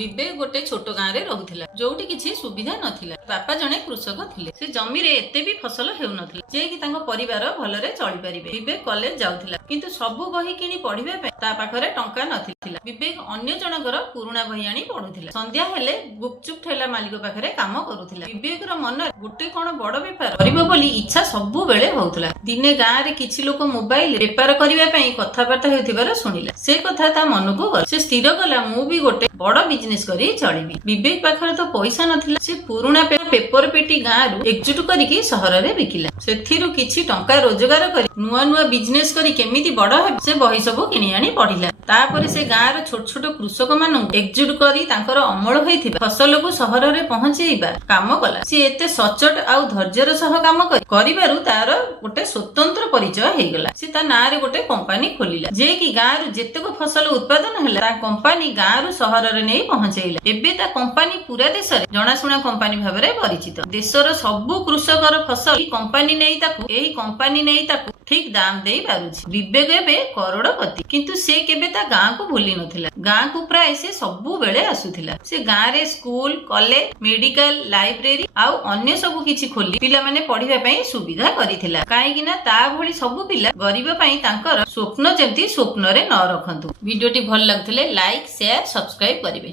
विवेक गोटे छोट गाँव में रहुला जोटी किसी सुविधा नथिला। बापा जने कृषक थिले। से जमी रे एते भी फसल हेउनथिला जे कि तांको परिवार भलरे चली परिबे। विवेक कॉलेज जाउथिला किंतु सबु बही किनी पढिबे पे ता पाखरे टंका नथिला। विवेक अन्य जनकर पुराना बही आनी पढुथिला। संध्या हेले गुपचुप ठेला मालिक पाखरे काम करूथिला। विवेक रो मन गोटे कोन बड़ व्यापार करिबो बोली इच्छा सबु बेले होउथिला। दिने गाँ रे किछि लोक मोबाइल व्यापार करिबा पई कथाबार्ता हेउथिबार सुनिला। से कथा ता मनकु गल। से स्थिर कला मु भी गोटे बड़ बिजनेस करी चलिबी। विवेक पाखरे तो पैसा नथिला। से पुराना पेपर पेटी गाँ रु एकजुट करिकी सहर रे बिकिला। सेथिरु किछि टंका रोजगार करी नुआ नुआ बिजनेस करी केमिति बड़ हे से बही सब किनि आनी पढिला। तापरे से गाँ रो छोट छोट कृषक मानन एकजुट करी तांकर अमल होइथिबा फसल को सहर रे पहुंचेइबा काम कला। से एते सचट आउ धैर्यर सह काम करिबारु तार गोटे स्वतंत्र परिचय हेगला। से ता ना रे गोटे कंपनी खोलिला जे कि गाँ रु जेतेको फसल उत्पादन होला ता कंपनी गाँ रु सहर रे नै पहुंचेइला। एबे ता कंपनी पूरा देश रे जणाशुना कंपनी भाबरे परिचित। देशर सबु कृषकर फसल कंपनी नै ताकू एही कंपनी नै ताकू ठीक दाम देई पारुछि। विवेक एबे करोड़पति किंतु से केबे ता गाँ को भूली नथिला। गाँ को प्राय से सबु बेले आसुथिला। से गाँ रे स्कूल कॉलेज मेडिकल लाइब्रेरी आउ अन्य सबु किछि खोली पिला माने पढिबा पई सुविधा करिथिला। काहे कि ना ता भली सबु पिला गरीब पई तांकर स्वप्न जेंति स्वप्न रे न रखंतु। वीडियोटी भल लागथिले लाइक शेयर सब्सक्राइब करिवे।